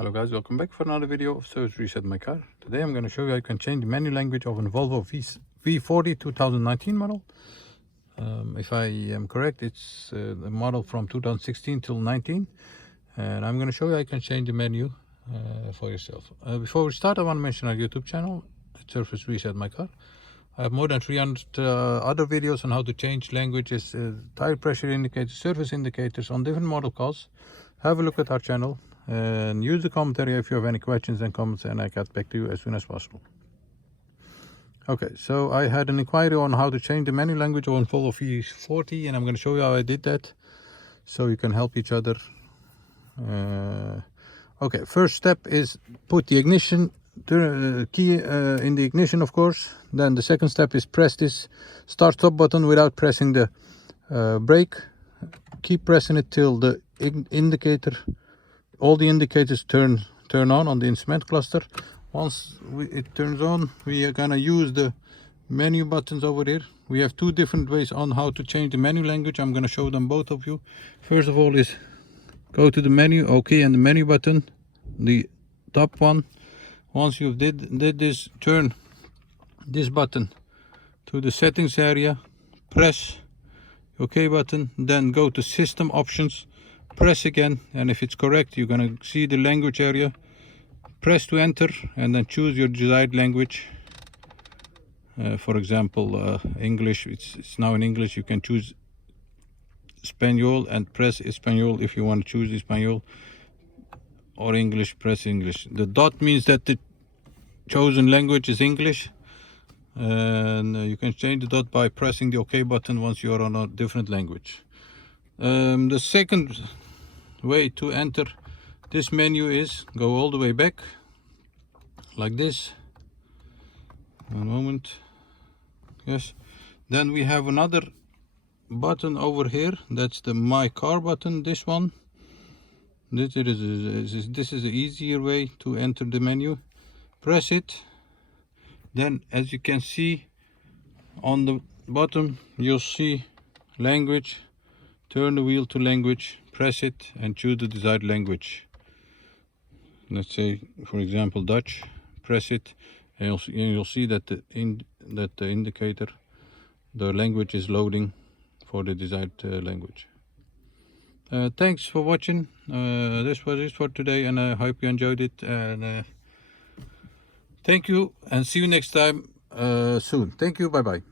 Hello guys, welcome back for another video of Service Reset My Car. Today I'm going to show you how you can change the menu language of a Volvo V40 2019 model. If I am correct, it's the model from 2016 till 19, and I'm going to show you how you can change the menu for yourself. Before we start, I want to mention our YouTube channel, Service Reset My Car. I have more than 300 other videos on how to change languages, tire pressure indicators, service indicators on different model cars. Have a look at our channel and use the commentary if you have any questions and comments, and I get back to you as soon as possible. Okay, so I had an inquiry on how to change the menu language on Volvo V40, and I'm going to show you how I did that so you can help each other. Okay, first step is put the ignition key in the ignition, of course. Then the second step is press this start stop button without pressing the brake. Keep pressing it till the indicator, all the indicators turn on the instrument cluster. Once it turns on, we are gonna use the menu buttons over here. We have two different ways on how to change the menu language. I'm gonna show them both of you. First of all is go to the menu, okay, and the menu button, the top one. Once you've did this, turn this button to the settings area, press OK button, then go to system options, press again, and if it's correct, you're gonna see the language area. Press to enter and then choose your desired language. For example, English, it's now in English. You can choose Espanol and press Espanol if you want to choose Espanol, or English, press English. The dot means that the chosen language is English, and you can change the dot by pressing the OK button once you are on a different language. The second way to enter this menu is go all the way back like this. One moment. Yes. Then we have another button over here. That's the My Car button. This one. This is the easier way to enter the menu. Press it. Then, as you can see on the bottom, you'll see language. Turn the wheel to language. Press it and choose the desired language. Let's say, for example, Dutch. Press it, and you'll see that the indicator, the language is loading for the desired language. Thanks for watching. This was it for today, and I hope you enjoyed it. And thank you, and see you next time soon. Thank you. Bye bye.